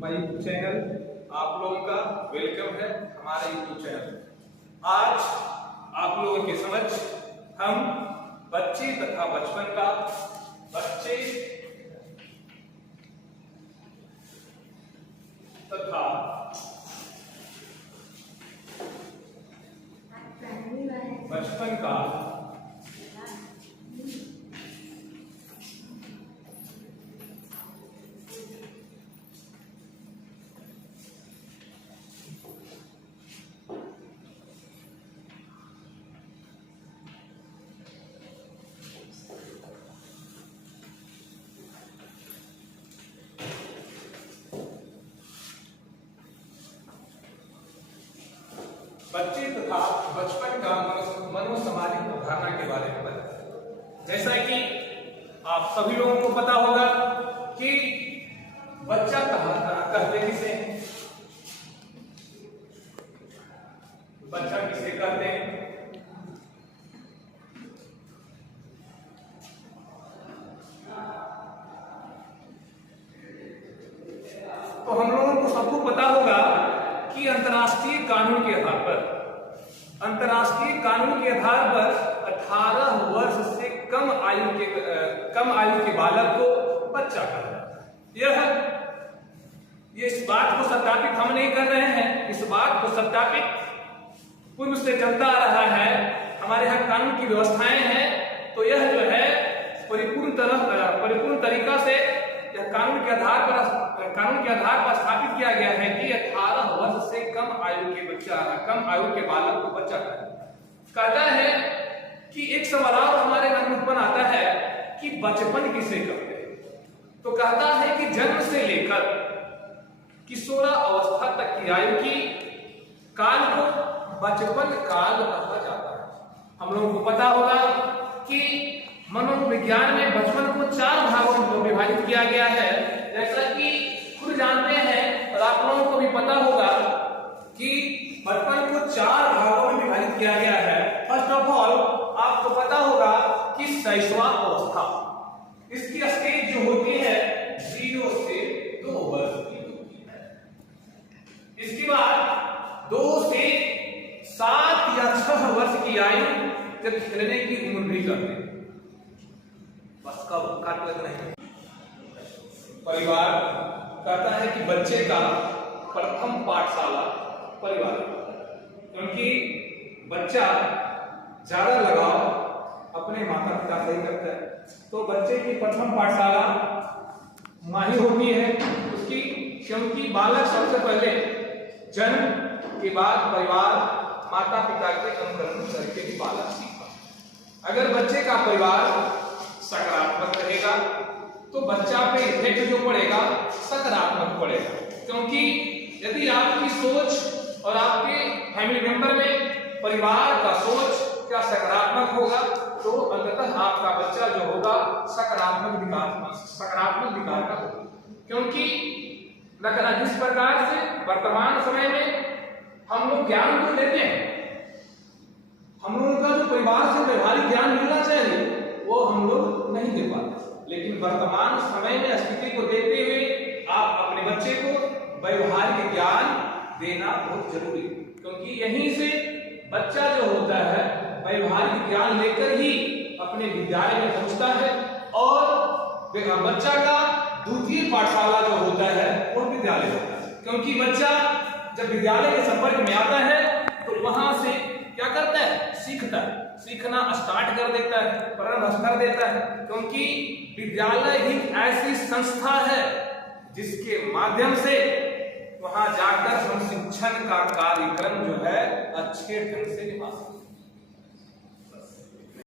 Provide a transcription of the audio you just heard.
My YouTube channel. आप लोगों का वेलकम है हमारे यूट्यूब चैनल। आज आप लोगों के समक्ष हम बच्चे तथा बचपन का बच्चे तथा बचपन का बच्चे तथा बचपन का मनोसामाजिक अवधारणा के बारे में बताएं। जैसा कि आप सभी लोगों को पता होगा कि बच्चा कहते किसे, बच्चा किसे कहते हैं? तो हम लोगों को सबको पता होगा कि अंतर्राष्ट्रीय कानून के आधार पर 18 वर्ष से कम आयु के बालक को बच्चा कहा जाता है। ये इस बात को सत्यापित हम नहीं कर रहे हैं, इस बात को सत्यापित पूर्व से चलता आ रहा है। हमारे यहाँ कानून की व्यवस्थाएं हैं, तो यह जो है परिपूर्ण तरीका से यह कानून के आधार पर स्थापित किया गया है कि 18 वर्ष से कम आयु के बालक को बच्चा कहता है। कि एक सवाल हमारे मन में उत्पन्न आता है कि बचपन किसे कहते हैं? तो कहता है कि जन्म से लेकर किशोरावस्था तक की आयु की काल को बचपन काल कहा जाता है। हम लोगों को पता होगा कि मनोविज्ञान में बचपन को 4 भागों में विभाजित किया गया है। जैसा कि खुद जानते हैं और आप लोगों को भी पता होगा कि बचपन को 4 भागों में विभाजित किया गया है। फर्स्ट ऑफ ऑल आपको पता होगा कि शैशवावस्था, इसकी स्टेज जो होती है 0 से 2 वर्ष की होती है। इसके बाद 2 से 7 या 6 वर्ष की आयु जब खेलने की उम्र भी करते हैं, बस कब काट नहीं। परिवार कहता है कि बच्चे का प्रथम पाठशाला परिवार, क्योंकि बच्चा ज्यादा लगाव अपने माता पिता से ही करता है। तो बच्चे की प्रथम पाठशाला माँ ही होती है उसकी, क्योंकि बालक सबसे पहले जन्म के बाद परिवार माता पिता के अनुकरण करके ही बालक सीखता। अगर बच्चे का परिवार सकारात्मक रहेगा तो बच्चा पे इफेक्ट जो पड़ेगा सकारात्मक पड़ेगा, क्योंकि यदि आपकी सोच और आपके फैमिली मेंबर में परिवार का सोच क्या सकारात्मक होगा तो अंततः आपका बच्चा जो होगा सकारात्मक विकार का होगा। क्योंकि जिस प्रकार से वर्तमान समय में हम लोग ज्ञान तो देते हैं, हम लोगों का जो परिवार से व्यवहारिक ज्ञान मिलना चाहिए वो हम लोग नहीं दे पाते। लेकिन वर्तमान समय में स्थिति को देखते हुए आप अपने बच्चे को व्यवहारिक ज्ञान देना बहुत जरूरी है, क्योंकि यहीं से बच्चा जो होता है व्यवहारिक ज्ञान लेकर ही अपने विद्यालय में पहुंचता है। और बच्चा का द्वितीय पाठशाला जो होता है वो विद्यालय होता है, क्योंकि बच्चा जब विद्यालय के संपर्क में आता है तो वहां से क्या करता है, सीखना स्टार्ट कर देता है, प्रारंभ कर देता है। क्योंकि विद्यालय ही ऐसी संस्था है जिसके माध्यम से वहां जाकर हम शिक्षण का कार्यक्रम जो है अच्छे ढंग से निभा सकते हैं।